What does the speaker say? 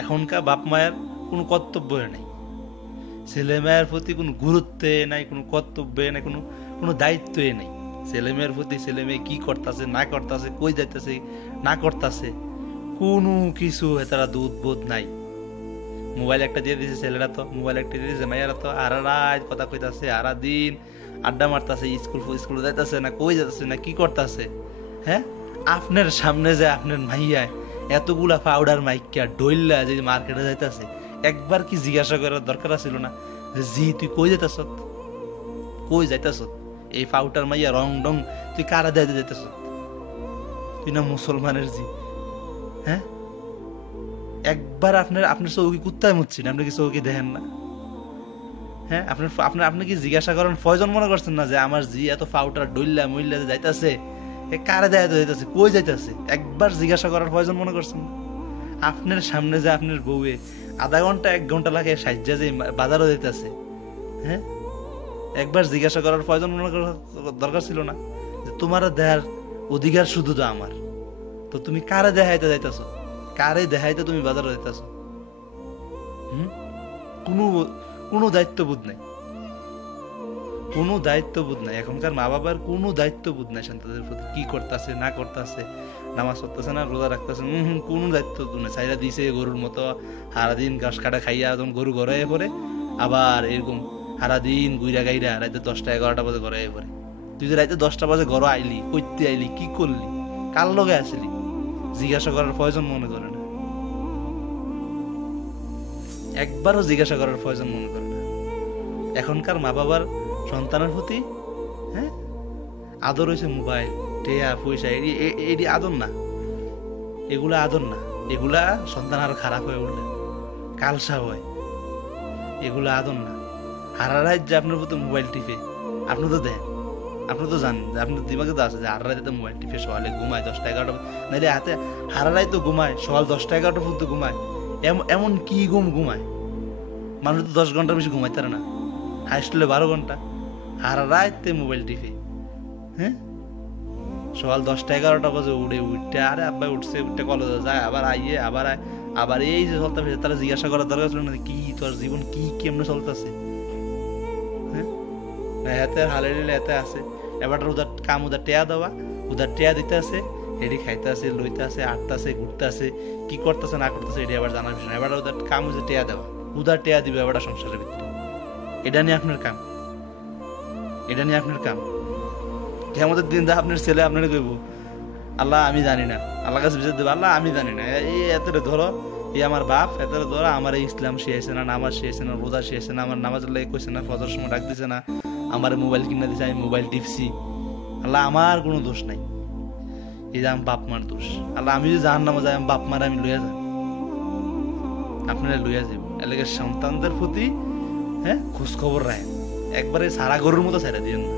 এখনকার বাপ মায়ের কোনো কর্তব্য নাই, ছেলে মেয়ের প্রতি কোনো গুরুত্ব নাই, কোনো কর্তব্য নাই, কোনো কোনো দায়িত্ব নাই। ছেলে মেয়ের প্রতি ছেলে মেয়ে কি করতেছে না করতেছে, কই যাইতেছে না করতেছে, কোনো কিছু তারা দুধ বোধ নাই। মোবাইল একটা দিয়ে দিয়েছে ছেলেরা, তো মোবাইল একটা দিয়ে দিয়েছে মেয়েরা, তো আর রাত কথা কইতাছে, আর দিন আড্ডা মারতেছে, স্কুল যাইতেছে না, কই যাইতেছে না, কি করতেছে। হ্যাঁ, আপনার সামনে যে আপনার মাইয়ায় এতগুলা পাউডার মাইকা ডইল্লা যে মার্কেটে যাইতেছে, একবার কি জিজ্ঞাসা করার দরকার ছিল না যে জি তুই কই যাইতেছ, কই যাইতেছ, এই পাউডার মাইয়া রং ডং তুই কারা দিয়ে যাইতেছ, তুই না মুসলমানের জি। হ্যাঁ, একবার আপনার চৌকি কুত্তায় মুচ্ছি না, আপনি কি চৌকি দেখেন না? হ্যাঁ, আপনি কি জিজ্ঞাসা করেন, প্রয়োজন মনে করছেন না যে আমার জি এত পাউডার ডইল্লা মইল্লা যাইতেছে, কারে দেয় যাইতেছে, কই যাইতেছে, একবার জিজ্ঞাসা করার প্রয়োজন মনে করছেন না? আপনার সামনে যে আপনার বউয়ে আধা ঘন্টা 1 ঘন্টা লাগে সাজ্জা যে বাজারও যাইতেছে, হ্যাঁ, একবার জিজ্ঞাসা করার প্রয়োজন মনে করার দরকার ছিল না যে তোমার দেহার অধিকার শুধু তো আমার, তো তুমি কারে দেখাইতে যাইতেছ, কারে দেখাইতে তুমি বাজারে যাইতেছ? কোনো কোনো দায়িত্ববোধ নাই, কোনো দায়িত্ববোধ নাই। এখনকার মা বাবার কোনো দায়িত্ববোধ নাই সন্তানদের প্রতি, কি করতেছে না করতেছে, নামাজ পড়তেছে না রোজা রাখতেছে, কোনো দায়িত্ব নেই। চাইরা দিছে গরুর মতো সারাদিন ঘাস কাটা খাইয়া একদম গরু ঘরে পড়ে, আবার এরকম সারাদিন গুইরা গাইরা রাতে 10টা 11টা বাজে ঘরে পড়ে। তুই যে রাতে 10টা বাজে ঘরে আইলি, কইতে আইলি, কি করলি, কার লগে আসলি, জিজ্ঞাসা করার প্রয়োজন মনে করে না, একবারও জিজ্ঞাসা করার প্রয়োজন মনে করে না। এখনকার মা বাবার সন্তানের প্রতি, হ্যাঁ, আদর হয়েছে মোবাইল, টেয়া পয়সা, এটি আদর না, এগুলা আদর না, এগুলা সন্তান আরো খারাপ হয়ে উঠলে কালসা হয়, এগুলা আদর না। হারা রাত যে আপনার প্রতি মোবাইল টিপে, আপনি তো দেন, আপনি তো জানেন যে আপনার দিমাগে তো আছে যে হারা রাতে মোবাইল টিপে সকালে ঘুমায় 10টা 11টা, নাইলে হাতে হারা রাত তো ঘুমায়, সকাল 10টা 11টা পর্যন্ত ঘুমায়। এমন কি ঘুমায়, মানুষ তো 10 ঘন্টার বেশি ঘুমাইতে পারে না, হাইস্টলে 12 ঘন্টা, হারা রাতে মোবাইল টিপে। হ্যাঁ, সকাল 10টা 11টা বাজে উঠে আরে আব্বাই উঠছে, উঠে কলেজে যায়, আবার আইয়ে আবার এই যে চলতেছে, তারা জিজ্ঞাসা করার দরকার ছিল না কি তোর জীবন কি কেমনে চলতেছে। হ্যাঁ, হাতে হালে এতে আছে, এবার উদার কাম, উদার টেয়া দেওয়া, উদার টেয়া দিতে আছে, এটি খাইতে আছে, লইতে আছে, আটতে আছে, ঘুরতে আছে, কি করতেছে না করতেছে এটি আবার জানার বিষয় না। এবার ওদের কাম হচ্ছে টেয়া দেওয়া, উদার টেয়া দিবে এবার সংসারের ভিতরে, এটা নিয়ে আপনার কাম, এটা নিয়ে আপনার কাম। কিয়ামতের দিন দা আপনার ছেলে আপনার কইব আল্লাহ আমি জানি না, আল্লাহ কাছে বিচার দেবো আল্লাহ আমি জানি না, এই এতটা ধরো, এই আমার বাপ এতটা ধরো, আমার এই ইসলাম শিখাইছে না, নামাজ শিখাইছে না, রোজা শিখাইছে না, আমার নামাজ আল্লাহ কইছে না, ফজর সময় ডাক দিছে না, আমার মোবাইল কিনে দিছে, আমি মোবাইল টিপছি, আল্লাহ আমার কোনো দোষ নাই, এই যে আমার বাপ মার দোষ। আল্লাহ আমি যদি জাহান্নামে যাই, আমি বাপ মার আমি লইয়া যাই, আপনারা লইয়া যাব। এলাকার সন্তানদের প্রতি, হ্যাঁ, খোঁজ খবর রাখেন, একবারে সারা গরুর মতো ছেড়ে দিয়েন না।